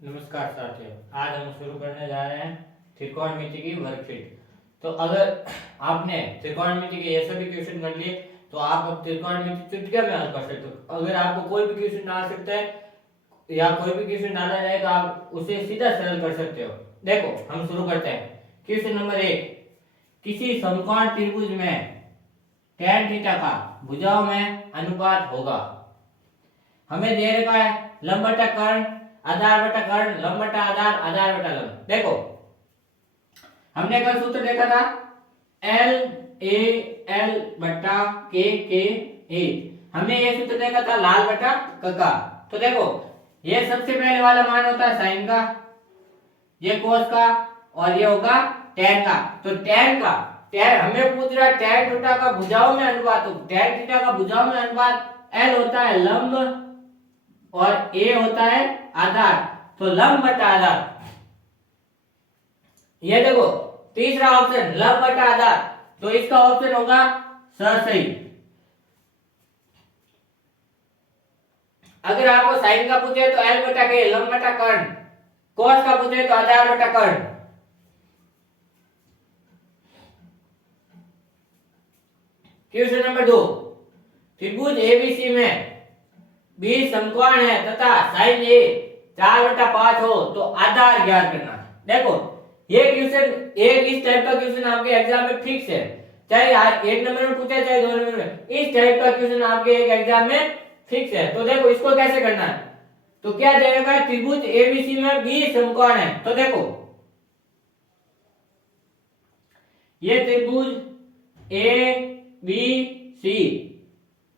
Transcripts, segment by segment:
नमस्कार साथियों, आज हम शुरू करने जा रहे हैं त्रिकोणमिति की वर्कशीट। तो अगर आपने त्रिकोणमिति के ये सभी क्वेश्चन कर लिए तो आप अब त्रिकोणमिति चुटकियों में हल कर सकते हो। अगर आपको कोई भी क्वेश्चन ना आ सकता है या कोई भी क्वेश्चन आना रहे तो आप उसे सीधा सरल कर सकते हो। देखो, हम शुरू करते हैं। क्वेश्चन नंबर 1, किसी समकोण त्रिभुज में tan थीटा का भुजाओं में अनुपात होगा। हमें दे रखा है लंब बटा कर्ण, आधार बटा कर्ण, लंब बटा आधार, आधार बटा लंब। देखो, हमने कल सूत्र देखा था एल ए एल बटा के ए। हमने ये सूत्र देखा था लाल बटा का। तो देखो, ये सबसे पहले वाला मान होता है साइन का, ये कोस का और ये होगा tan का। तो tan का tan हमें पूछ रहा है tan थीटा का भुजाओं में अनुपात। तो tan थीटा का भुजाओं में अनुपात L होता है लंब और A होता है आधार। तो लंब बटा आधार, ये देखो तीसरा ऑप्शन लंब बटा आधार, तो इसका ऑप्शन होगा सही। अगर आपको साइन का पूछे तो L बटा के लंब बटा कर्ण, कोस का पूछे तो आधार बटा कर्ण। क्वेश्चन नंबर 2, त्रिभुज एबीसी में बी समकोण है तथा साइन ए 4/5 हो तो आधार ज्ञात करना। देखो, ये क्वेश्चन इस टाइप का क्वेश्चन आपके एग्जाम में फिक्स है, चाहे 1 नंबर में पूछे चाहे 2 नंबर में, इस टाइप का क्वेश्चन आपके एक एग्जाम में फिक्स है। तो देखो, इसको कैसे करना है। तो क्या जाएगा, त्रिभुज एबीसी में बी समकोण है। तो देखो, ये त्रिभुज ए बी सी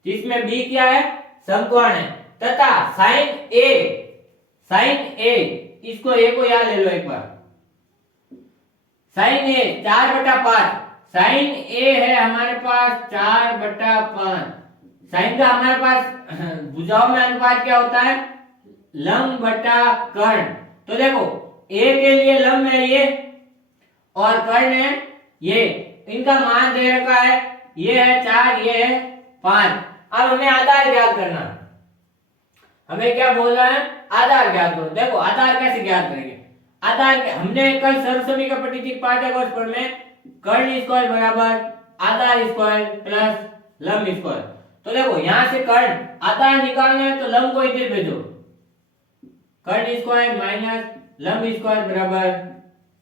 जिसमें बी क्या है, समकोण है, तथा साइन ए इसको ए को याद ले लो एक बार। साइन ए 4/5, साइन ए है हमारे पास 4/5। साइन का हमारे पास भुजाओं में अनुपात क्या होता है, लंब बटा कर्ण। तो देखो, ए के लिए लंब है ये और कर्ण है ये, इनका मान दे रखा है, ये है 4, ये है 5। अब हमें आधार ज्ञात करना। हमें क्या बोल रहा है, आधार ज्ञात करो। देखो, आधार कैसे ज्ञात करेंगे। आधार हमने कल सर्वसमीकरण का प्रतिचित पाठ्यक्रम में कर्ण स्क्वायर बराबर आधार स्क्वायर प्लस लंब स्क्वायर। तो देखो, यहां से कर्ण आधार निकालना है तो लंब को इधर भेजो, कर्ण स्क्वायर माइनस लंब स्क्वायर बराबर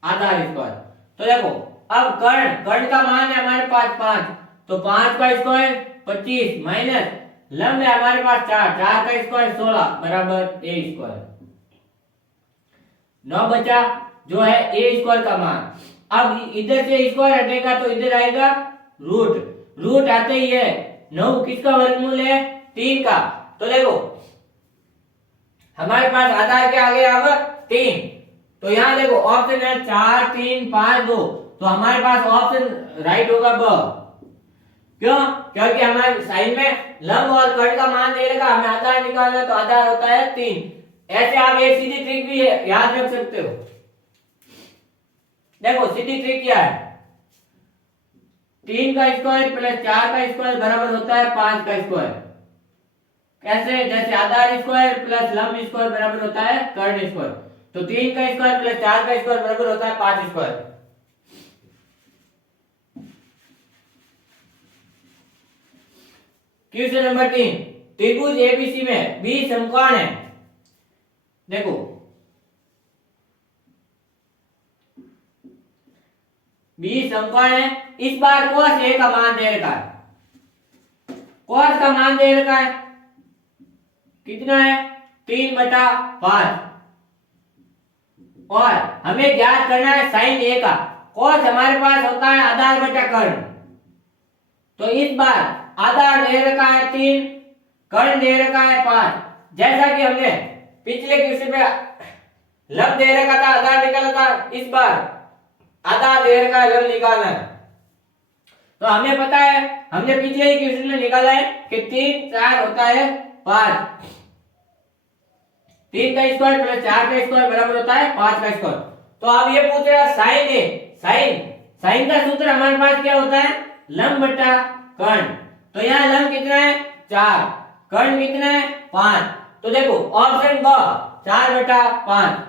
आधार स्क्वायर। तो देखो, अब कर्ण का मान है हमारे पास 5, तो 5 का स्क्वायर 25 माइनस लंब है हमारे पास 4 का स्क्वायर 16 बराबर a स्क्वायर। 9 बचा जो है a स्क्वायर का मान। अब इधर से स्क्वायर हटेगा तो इधर आएगा रूट आते ही है 9 किसका वर्गमूल है, 3 का। तो देखो, हमारे पास आधार के आगे आगे 3, तो यहाँ देखो ऑप्शन है 4 3 5 2, तो हमारे पास ऑप्शन राइट होगा ब। क्यों? क्योंकि हमारे साइन में लंब और कर्ण का मान दे रखा, हमें आधार निकालना है तो आधार होता है 3। ऐसे आप एक सीधी ट्रिक भी याद रख सकते हो। देखो, सीधी ट्रिक क्या है, 3 का स्क्वायर प्लस 4 का स्क्वायर बराबर होता है 5 का स्क्वायर। कैसे? जैसे आधार स्क्वायर प्लस लंब स्क्वायर बराबर होता है कर्ण स्क्वायर। तो 3 का स्क्वायर प्लस 4 का स्क्वायर बराबर होता है 5 स्क्वायर। क्वेश्चन नंबर 3, त्रिभुज एबीसी में बी समकोण है। देखो, बी समकोण है, इस बार cos a का मान दे रखा है, cos का मान दे रखा है कितना है, 3/5। और हमें ज्ञात करना है साइन a का। cos हमारे पास होता है आधार बटा कर्ण, तो इस बार आधार दे रखा है 3, कर्ण दे रखा है 5। जैसा कि हमने पिछले क्वेश्चन में लंब दे रखा था, आधार निकाला था, इस बार आधार दे रखा है, लंब निकालना है। तो हमें पता है, हमने पिछले ही क्वेश्चन में निकाला है कि 3 4 होता है 5, 3 का स्क्वायर प्लस 4 का स्क्वायर बराबर होता है 5 का स्क्वायर। तो अब ये पूछ रहा है साइन ए, साइन का सूत्र हमारे पास क्या होता है, लंब बटा कर्ण। तो यहाँ लंब कितना है 4, कर्ण कितना है 5। तो देखो ऑप्शन ब 4/5।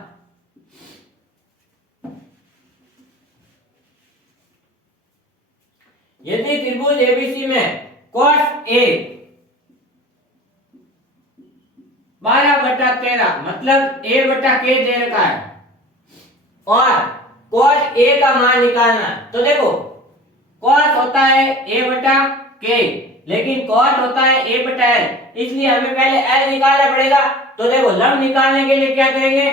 यदि त्रिभुज एबीसी में cos A 12/13 मतलब A/K दे रखा है और cos A का मान निकालना, तो देखो cos होता है A/K लेकिन cot होता है A/L, इसलिए हमें पहले L निकालना पड़ेगा। तो देखो लंब निकालने के लिए क्या करेंगे,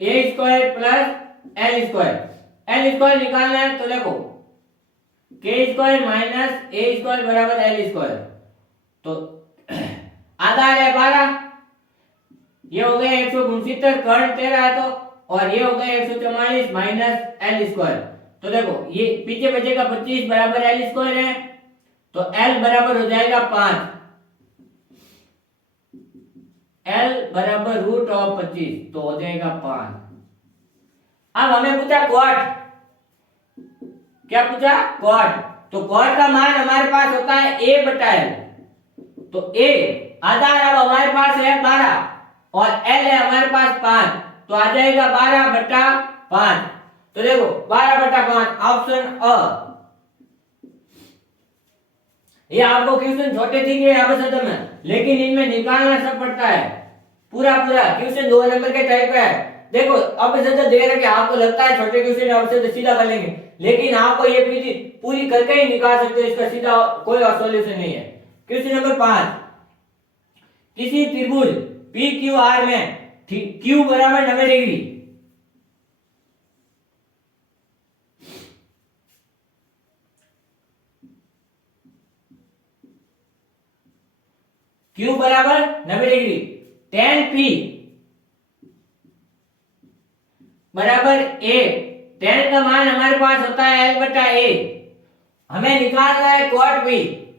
A² प्लस L² निकालना है, तो देखो K² माइनस A² बराबर L², तो आधा है 12, ये हो गया 169, कर्ण 13 है तो, और ये हो गया 144 माइनस L²। तो देखो ये पीछे बचेगा 25 बराबर L² है, तो L बराबर हो जाएगा 5, L बराबर √25, तो हो जाएगा 5। अब हमें पूछा cot, क्या पूछा cot, तो cot का मान हमारे पास होता है A/L, तो A आधा अब हमारे पास है 12 और L है हमारे पास 5, तो आ जाएगा 12/5। तो देखो 12/5 ऑप्शन अ। ये आपको क्वेश्चन छोटे दिख रहे हैं अवसद में, लेकिन इनमें निकालना सब पड़ता है पूरा क्वेश्चन 2 नंबर के टाइप का है। देखो अवसद दे रखे, आपको लगता है छोटे क्वेश्चन अवसद सीधा कर लेंगे, लेकिन आपको ये पूरी करके ही निकाल सकते हो, इसका सीधा कोई सॉल्यूशन नहीं है। क्वेश्चन नंबर 5, किसी त्रिभुज PQR में Q बराबर 90 डिग्री, Q बराबर 90 डिग्री, tan P बराबर A, tan का मान हमारे पास होता है L/A, हमें निकालना है cot P,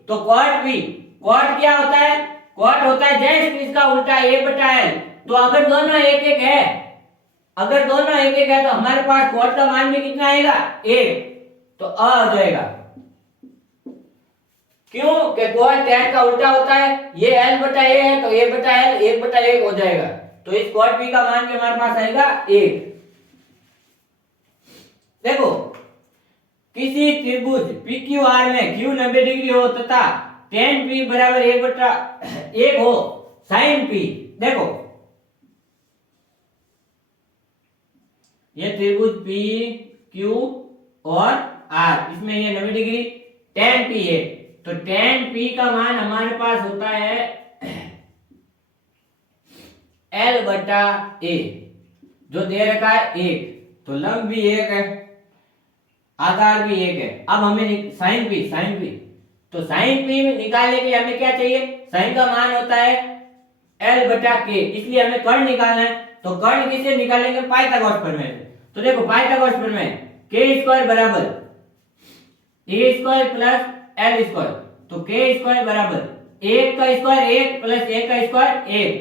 तो cot क्या होता है, cot होता है जस्ट इसका उल्टा A/L। तो अगर दोनों एक एक है तो हमारे पास cot का मान भी कितना आएगा 1, तो अ हो जाएगा। क्यों कि cot tan का उल्टा होता है, ये L/A है तो A/L 1/1 हो जाएगा, तो इस cot P का मान भी हमारे पास आएगा 1। देखो किसी त्रिभुज PQR में Q 90 डिग्री हो तथा tan P बराबर 1/1 हो sin P, देखो ये त्रिभुज PQ और R, इसमें ये 90 डिग्री tan P है, तो tan P का मान हमारे पास होता है L/A, जो दे रखा है 1, तो लंब भी 1 है, आकार भी 1 है। अब हमें sin P, तो sin P निकालने के लिए हमें क्या चाहिए, sin का मान होता है L/K, इसलिए हमें कर्ण निकालना है, तो कर्ण किससे निकालेंगे, पाइथागोरस प्रमेय से। तो देखो पाइथागोरस प्रमेय K² बराबर A² प्लस L², तो K² बराबर 1 का स्क्वायर 1 प्लस 1 का स्क्वायर 1,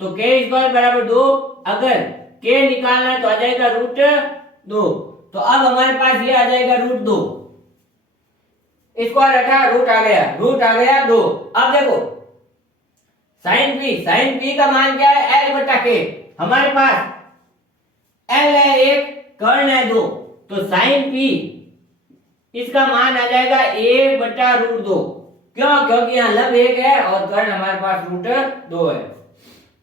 तो K² बराबर 2, अगर K निकालना है तो आ जाएगा √2, तो अब हमारे पास ये आ जाएगा √2, स्क्वायर हटा रूट आ गया 2। अब देखो sin P का मान क्या है L/K, हमारे पास L है 1, कर्ण है 2, तो sin P इसका मान आ जाएगा A/√2, क्यों, क्योंकि यहाँ लंब 1 है और कर्ण हमारे पास √2 है।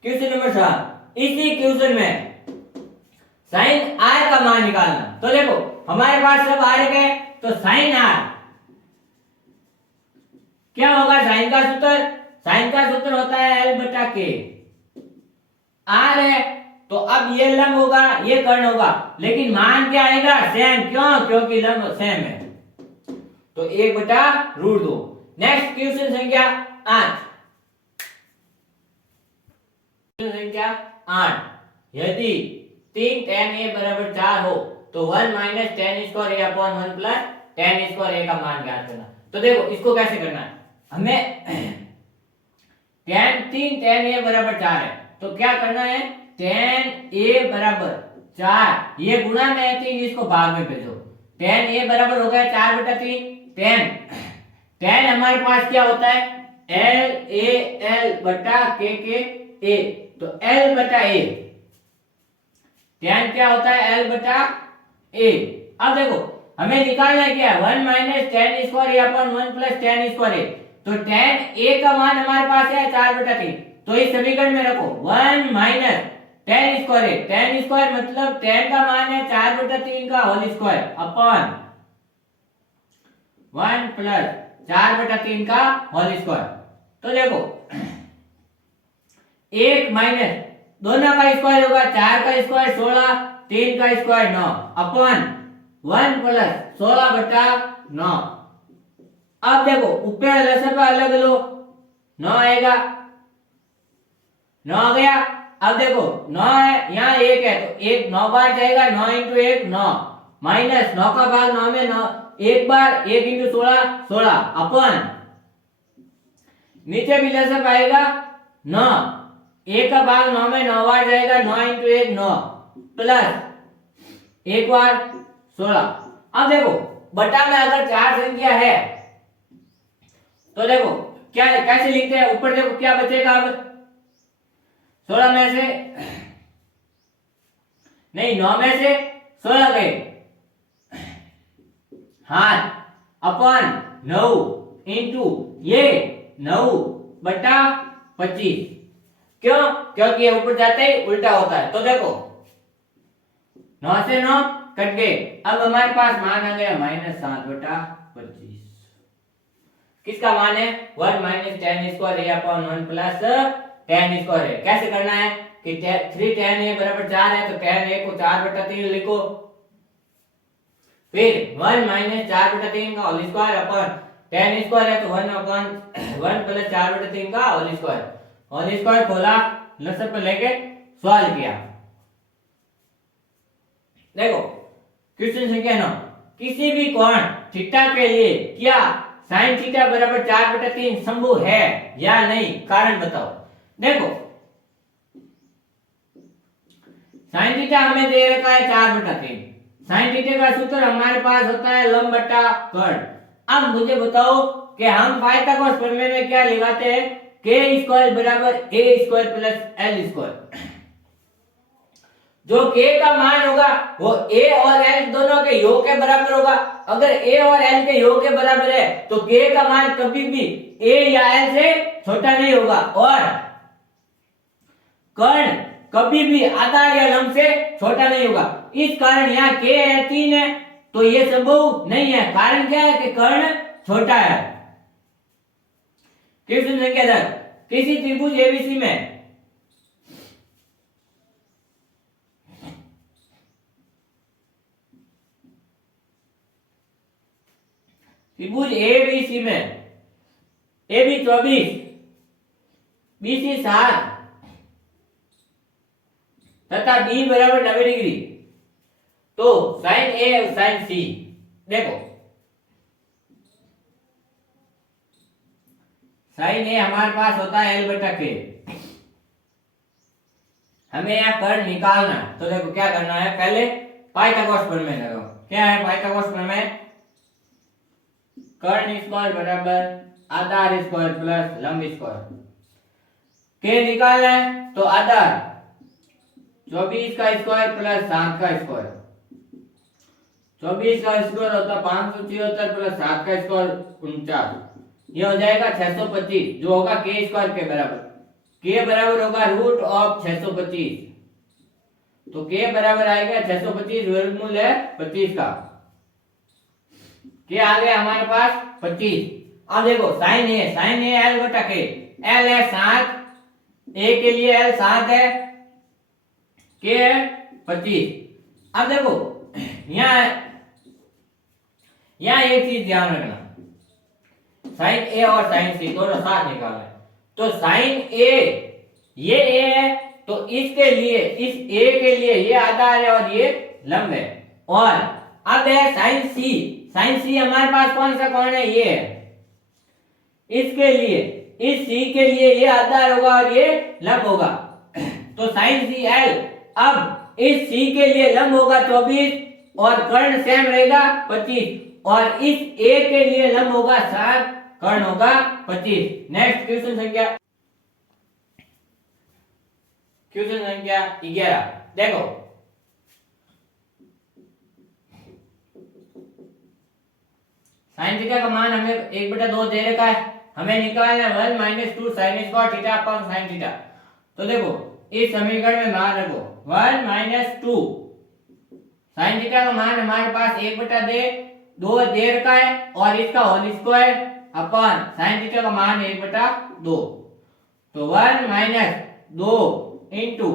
क्वेश्चन नंबर 7, इसी क्वेश्चन में sin R का मान निकालना, तो देखो हमारे पास सब R है, तो sin R क्या होगा, sin का सूत्र होता है L/K, R है तो अब ये लंब होगा ये कर्ण होगा, लेकिन मान क्या आएगा सेम, क्यों, क्योंकि लंब सेम है, तो 1/√2। नेक्स्ट क्वेश्चन संख्या 8, यदि 3 tan A बराबर 4 हो तो 1 minus tan² A upon 1 plus tan² A का मान ज्ञात करना। तो देखो इसको कैसे करना है, हमें 3 tan A बराबर 4 है, तो क्या करना है, tan A बराबर 4, ये गुणा में है 3, इसको भाग में भेजो, tan A बराबर हो गया 4/3, tan हमारे पास क्या होता है एल ए एल बटा के ए, तो एल बटा ए, tan क्या होता है एल बटा ए। अब देखो हमें निकालना है क्या, 1 माइनस tan स्क्वायर ए अपॉन 1 प्लस tan स्क्वायर ए, तो tan ए का मान हमारे पास है 4/3, तो इस समीकरण में रखो 1 माइनस tan स्क्वायर ए, tan स्क्वायर मतलब tan का मान है 4/3 का होल स्क्वायर अपॉन 1 प्लस 4/3 का होल स्क्वायर। तो देखो 1 माइनस दोनों का स्क्वायर होगा, 4 का स्क्वायर 16, 3 का स्क्वायर 9 अपॉन 1 प्लस 16/9। अब देखो ऊपर लसर पर अलग लो, 9 आएगा, 9 आ गया। अब देखो 9 है, यहाँ 1 है, तो 1 9 बार जाएगा, 9 इंटू 1 9 माइनस 9 का भाग 9 में 9 एक बार, 1 इंटू 16 16 अपन नीचे भी लसर आएगा 9, 1 का भाग 9 में 9 बार जाएगा, 9 इंटू 1 9 प्लस 1 बार 16। अब देखो बटा में अगर 4 संख्या है तो देखो क्या कैसे लिखते हैं, ऊपर देखो क्या बचेगा, अब 16 में से नहीं 9 में से 16 गए, हाथ अपन 9 इंटू ये 9/25, क्यों, क्योंकि ये ऊपर जाते ही उल्टा होता है। तो देखो 9 से 9 कट गए, अब हमारे पास मान आ गया -7/25। किसका मान है, 1 माइनस tan स्क्वायर ए अपॉन 1 प्लस tan स्क्वायर ए। कैसे करना है कि 3 tan a बराबर 4 है, तो tan a को 4/3 लिखो, फिर 1 माइनस 4/3 का whole square upon tan square है, तो 1 अपॉन 1 प्लस 4/3 का होल स्क्वायर खोला, लसर पर लेके सॉल्व किया। देखो क्वेश्चन संख्या 9, किसी भी कोण थीटा के लिए क्या sin थीटा बराबर 4/3 संभव है या नहीं, कारण बताओ। देखो sin थीटा हमें दे रखा है 4/3, sin थीटा का सूत्र हमारे पास होता है लंब बटा कर्ण। अब मुझे बताओ कि हम पाइथागोरस प्रमेय में क्या लगाते हैं, k स्क्वायर बराबर a square plus l square. जो k का मान होगा वो a और l दोनों के योग के बराबर होगा। अगर a और l के योग के बराबर है तो k का मान कभी भी a या l से छोटा नहीं होगा, और कर्ण कभी भी आधार या लंब से छोटा नहीं होगा। इस कारण यहाँ k है 3 है, तो ये संभव नहीं है। कारण क्या है कि कर्ण छोटा है। क्वेश्चन संख्या 10, किसी त्रिभुज एबीसी में त्रिभुज एबीसी में AB 24, BC 7 तथा B बराबर 90 डिग्री, तो sin A और sin C। देखो sin A हमारे पास होता है L/K, हमें यहाँ कर्ण निकालना है। तो देखो क्या करना है, पहले पाइथागोरस प्रमेय लगाओ। क्या है पाइथागोरस प्रमेय, कर्ण स्क्वायर बराबर आधार स्क्वायर प्लस लंब स्क्वायर। के निकालना है तो आधार 24 का स्क्वायर प्लस 7 का स्क्वायर, 24 का स्क्वायर होता 576 प्लस 7 का स्क्वायर 49, ये हो जाएगा 625, जो होगा के स्क्वायर के बराबर। के बराबर होगा रूट ऑफ 625, तो के बराबर आएगा 625 वर्गमूल है 25 का, के आ गया हमारे पास 25। अब देखो sin A L/K, L है 7, A के लिए L 7 है, K है 25। अब देखो यहाँ एक चीज ध्यान रखना, sin A और sin C दोनों साथ निकालना है। तो sin A ये A है, तो इसके लिए इस A के लिए ये आधार है और ये लंब है। और अब है sin C हमारे पास कौन सा कोण है, ये है। इसके लिए इस C के लिए ये आधार होगा और ये लंब होगा, तो sin CL। अब इस C के लिए लंब होगा 24 और कर्ण सेम रहेगा 25, और इस A के लिए लंब होगा 7 कर्ण होगा 25। नेक्स्ट क्वेश्चन संख्या 11। देखो साइन थीटा का मान हमें 1/2 दे रखा है, हमें निकालना है 1 - 2 sin square theta upon sin theta. तो देखो इस समीकरण में मान रखो 1 - 2 sin थीटा का मान हमारे पास 1/2 दे रखा है और इसका whole square upon sin theta का मान 1/2। तो 1 - 2 इंटू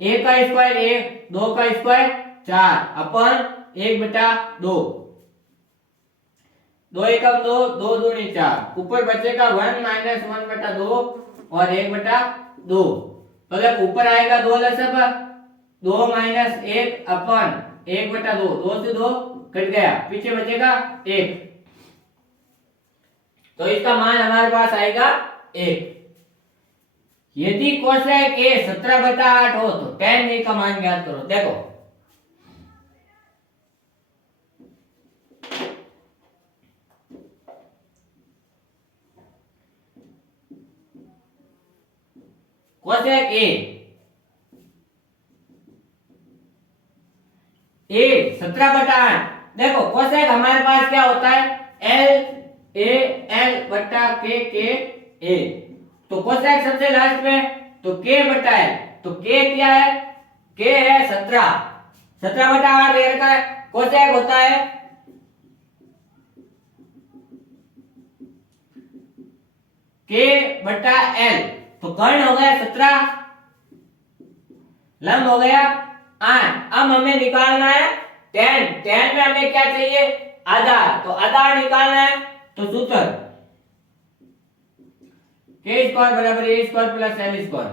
1 का स्क्वायर 1, 2 का स्क्वायर 4 अपॉन 1/2। 2 एकम 2, 2 दूनी 4, ऊपर बचेगा 1 - 1/2 और 1/2। तो जब ऊपर आएगा 2 लसब 2 - 1 अपॉन 1/2, 2 से 2 कट गया, पीछे बचेगा 1। तो इसका मान हमारे पास आएगा 1। यदि कोसेक a 17/8 हो तो tan a का मान ज्ञात करो। देखो कोसेक a 17/8। देखो कोसेक हमारे पास क्या होता है L/K तो कोसेक सबसे लास्ट में, तो K/L। तो K क्या है, K है 17/8 दे रखा है। कोसेक होता है K/L। तो कर्ण हो गया 17, लंब हो गया 8। अब हमें निकालना है tan में हमें क्या चाहिए, आधार। तो आधार निकालना है तो सूत्र k² बराबर a² प्लस l²।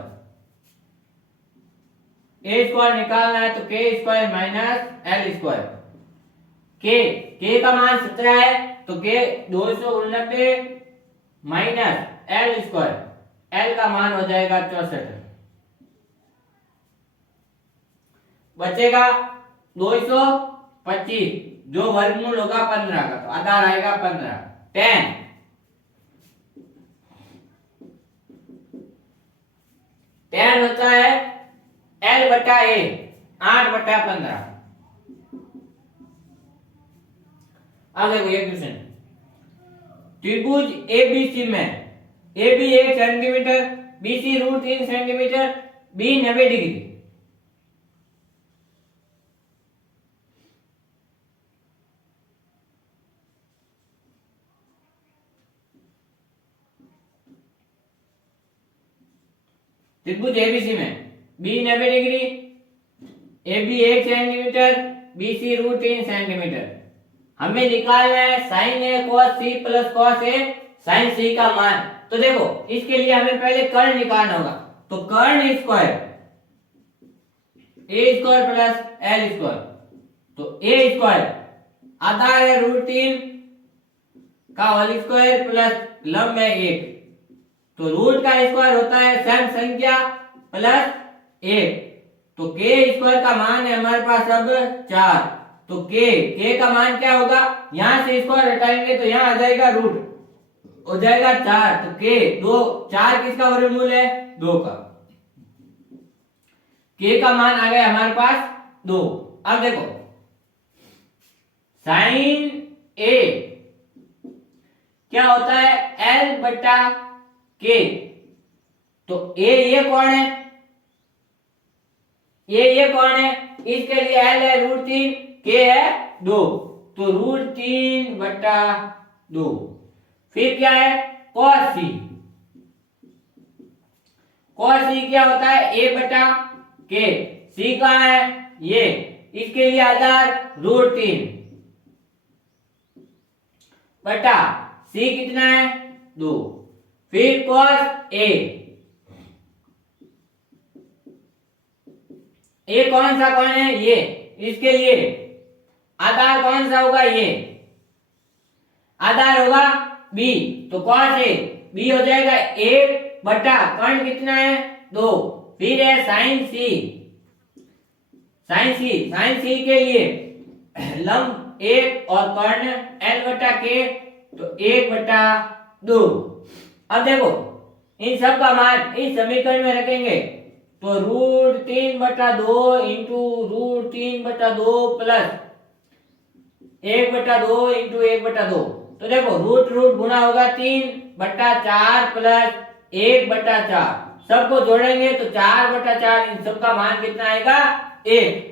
a² निकालना है तो k² माइनस l²। k का मान 17 है तो k 289 माइनस l², l का मान हो जाएगा 64। बचेगा 225 जो वर्गमूल होगा 15 का, तो आधार आएगा 15। tan होता है L/A 8/15। अब देखो ये क्वेश्चन, त्रिभुज ABC में AB 1 centimetre, BC √3 centimetre, B 90 degree. त्रिभुज ABC में B 90 degree, AB 1 centimetre, BC √3 centimetre. हमें निकालना है sin A cos C plus cos A sin C का मान। तो देखो इसके लिए हमें पहले कर्ण निकालना होगा। तो कर्ण स्क्वायर A² प्लस l²। तो A² आधार है √3 का होल स्क्वायर प्लस लंब है 1। तो रूट का स्क्वायर होता है सम संख्या प्लस 1। तो k² का मान है हमारे पास अब 4। तो k का मान क्या होगा, यहां से स्क्वायर हटाएंगे तो यहां आ जाएगा रूट, हो जाएगा 4। तो k 2 4 किसका वर्गमूल है, 2 का। k का मान आ गया हमारे पास 2। अब देखो साइन A क्या होता है L/K। तो A ये कौन है, ये कौन है, इसके लिए L है √3, K है 2, तो √3/2। फिर क्या है cos C। cos C क्या होता है A/K। C कहाँ है, ये, इसके लिए आधार √3 बटा C कितना है 2। फिर cos A, A कौन सा कौन है, ये, इसके लिए आधार कौन सा होगा, ये आधार होगा B। तो cos A B हो जाएगा 1 बटा कर्ण कितना है 2। फिर है sin C। sin C के लिए लंब 1 और कर्ण L/K। तो 1/2 2। अब देखो इन सब का मान इस समीकरण में रखेंगे तो √3/2 इंटू √3/2 प्लस 1/2 इंटू 1/2। तो देखो रूट रूट गुना होगा 3/4 प्लस 1/4। सबको जोड़ेंगे तो 4/4, इन सबका मान कितना आएगा 1।